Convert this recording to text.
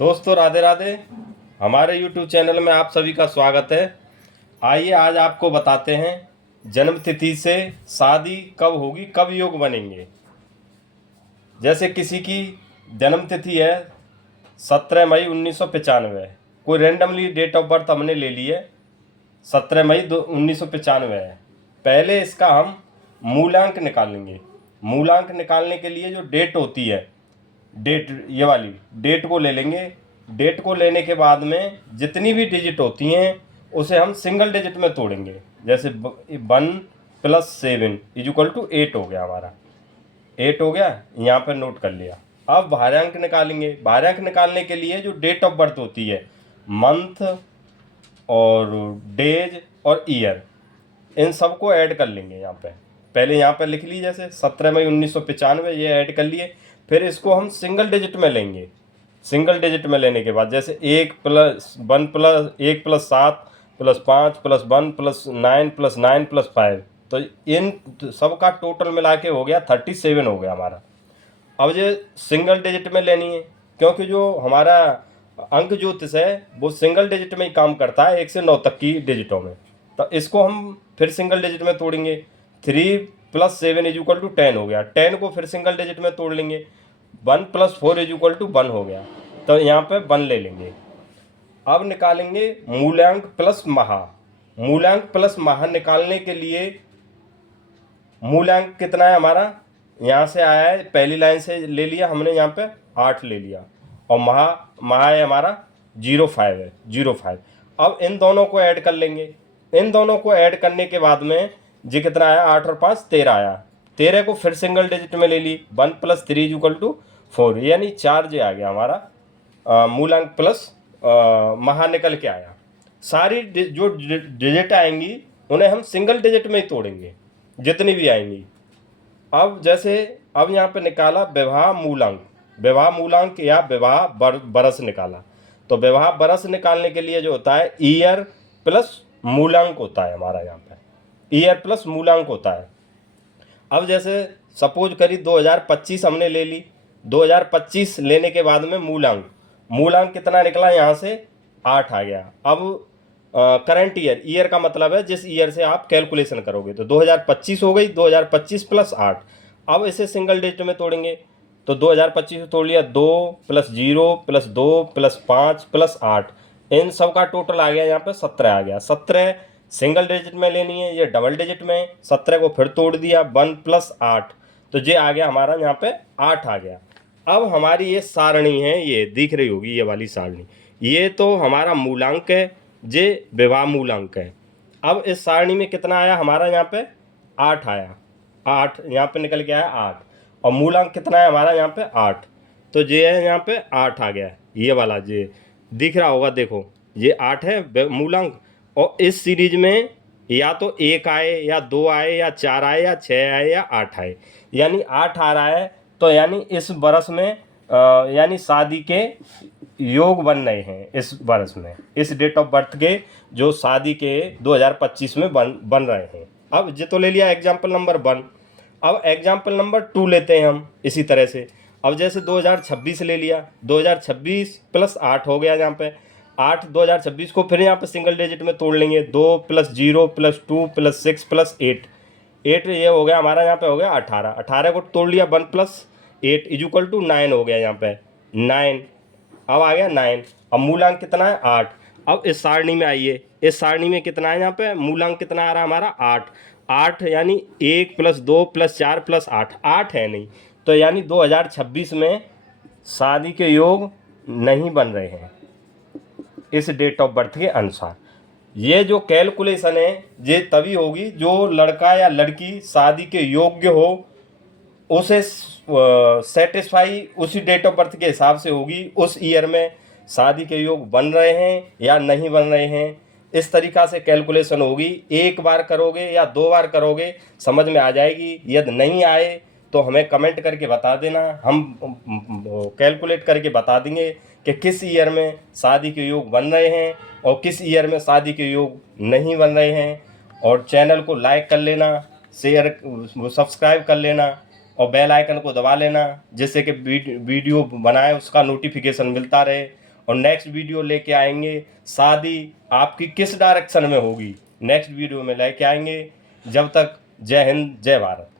दोस्तों राधे राधे। हमारे YouTube channel में आप सभी का स्वागत है। आइए आज आपको बताते हैं जन्म तिथि से शादी कब होगी, कब योग बनेंगे। जैसे किसी की जन्म तिथि है 17 मई 1995, कोई रेंडमली डेट ऑफ बर्थ हमने ले ली है 17 मई 1995 है। पहले इसका हम मूलांक निकालेंगे। मूलांक निकालने के लिए जो डेट होती है, डेट ये वाली डेट को ले लेंगे। डेट को लेने के बाद में जितनी भी डिजिट होती हैं उसे हम सिंगल डिजिट में तोड़ेंगे। जैसे 1+7 = 8 हो गया हमारा। 8 हो गया, यहाँ पर नोट कर लिया। अब भाज्यांक निकालेंगे। भाज्यांक निकालने के लिए जो डेट ऑफ बर्थ होती है, मंथ और डेज और ईयर, इन सबको ऐड कर लेंगे। यहाँ पे पहले यहाँ पर लिख लीजिए, जैसे 17 मई 1995 ये ऐड कर लिए। फिर इसको हम सिंगल डिजिट में लेंगे। सिंगल डिजिट में लेने के बाद जैसे 1+1+7+5+1+9+9+5, तो इन सब का टोटल मिला के हो गया 37 हो गया हमारा। अब ये सिंगल डिजिट में लेनी है, क्योंकि जो हमारा अंक ज्योतिष है वो सिंगल डिजिट में ही काम करता है, 1 से 9 तक की डिजिटों में। तो इसको हम फिर सिंगल डिजिट में तोड़ेंगे। 3+7 = 10 हो गया। 10 को फिर सिंगल डिजिट में तोड़ लेंगे। 1+4 = 1 हो गया। तो यहाँ पे 1 ले लेंगे। अब निकालेंगे मूलांक प्लस महा। मूलांक प्लस महा निकालने के लिए मूलांक कितना है हमारा, यहाँ से आया है, पहली लाइन से ले लिया हमने, यहाँ पे 8 ले लिया। और महा है हमारा 0.5 है, 0.5। अब इन दोनों को ऐड कर लेंगे। इन दोनों को ऐड करने के बाद में जी कितना आया, 8 और 5 13 आया। 13 को फिर सिंगल डिजिट में ले ली। 1+3 = 4, यानी 4 जे आ गया हमारा। मूलांक प्लस महा निकल के आया। सारी जो डिजिट आएंगी उन्हें हम सिंगल डिजिट में ही तोड़ेंगे, जितनी भी आएंगी। अब जैसे अब यहाँ पे निकाला विवाह मूलांक। विवाह मूलांक या विवाह बरस निकाला। तो विवाह बरस निकालने के लिए जो होता है ईयर प्लस मूलांक होता है हमारा। यहाँ पे ईयर प्लस मूलांक होता है। अब जैसे सपोज करी 2025 हमने ले ली। 2025 लेने के बाद में मूलांक कितना निकला, यहाँ से 8 आ गया। अब करंट ईयर का मतलब है जिस ईयर से आप कैलकुलेशन करोगे। तो 2025 हो गई, 2025 + 8। अब इसे सिंगल डिजिट में तोड़ेंगे। तो 2025 तोड़ लिया, 2 + 0 + 2 + 5 + 8, इन सब का टोटल आ गया यहाँ पे 17 आ गया। 17 सिंगल डिजिट में लेनी है, ये डबल डिजिट में। 17 को फिर तोड़ दिया, 1 + 8, तो ये आ गया हमारा, यहाँ पे 8 आ गया। अब हमारी ये सारणी है, ये दिख रही होगी ये वाली सारणी, ये तो हमारा मूलांक है, ये विवाह मूलांक है। अब इस सारणी में कितना आया हमारा, यहाँ पे 8 आया। 8 यहाँ पे निकल के आया 8। और मूलांक कितना है हमारा, यहाँ पे 8। तो ये है, यहाँ पे 8 आ गया। ये वाला ये दिख रहा होगा, देखो ये 8 है मूलांक। और इस सीरीज में या तो 1 आए या 2 आए या 4 आए या 6 आए या 8 आए, यानी 8 आ रहा है। तो यानी इस बरस में यानी शादी के योग बन रहे हैं। इस बरस में, इस डेट ऑफ बर्थ के जो शादी के 2025 में बन रहे हैं। अब ये तो ले लिया एग्जाम्पल नंबर 1। अब एग्जाम्पल नंबर 2 लेते हैं हम इसी तरह से। अब जैसे 2026 ले लिया, 2026 + 8 हो गया। यहाँ पे 8, 2026 को फिर यहाँ पे सिंगल डिजिट में तोड़ लेंगे। 2 + 0 + 2 + 6 + 8, 8 ये हो गया हमारा, यहाँ पे हो गया 18। 18 को तोड़ लिया, 1 + 8 = 9 हो गया। यहाँ पे 9, अब आ गया 9। अब मूलांक कितना है, 8। अब इस सारणी में आइए, इस सारणी में कितना है, यहाँ पे मूलांक कितना आ रहा है हमारा, 8। 8 यानी 1 + 2 + 4 + 8, 8 है नहीं। तो यानी 2026 में शादी के योग नहीं बन रहे हैं इस डेट ऑफ बर्थ के अनुसार। ये जो कैलकुलेशन है ये तभी होगी जो लड़का या लड़की शादी के योग्य हो, उसे सेटिस्फाई उसी डेट ऑफ बर्थ के हिसाब से होगी। उस ईयर में शादी के योग बन रहे हैं या नहीं बन रहे हैं, इस तरीक़ा से कैलकुलेशन होगी। एक बार करोगे या 2 बार करोगे समझ में आ जाएगी। यदि नहीं आए तो हमें कमेंट करके बता देना, हम कैलकुलेट करके बता देंगे कि किस ईयर में शादी के योग बन रहे हैं और किस ईयर में शादी के योग नहीं बन रहे हैं। और चैनल को लाइक कर लेना, शेयर सब्सक्राइब कर लेना और बेल आइकन को दबा लेना, जिससे कि वीडियो बनाए उसका नोटिफिकेशन मिलता रहे और नेक्स्ट वीडियो लेके आएंगे शादी आपकी किस डायरेक्शन में होगी, नेक्स्ट वीडियो में लेके आएंगे। जब तक जय हिंद जय भारत।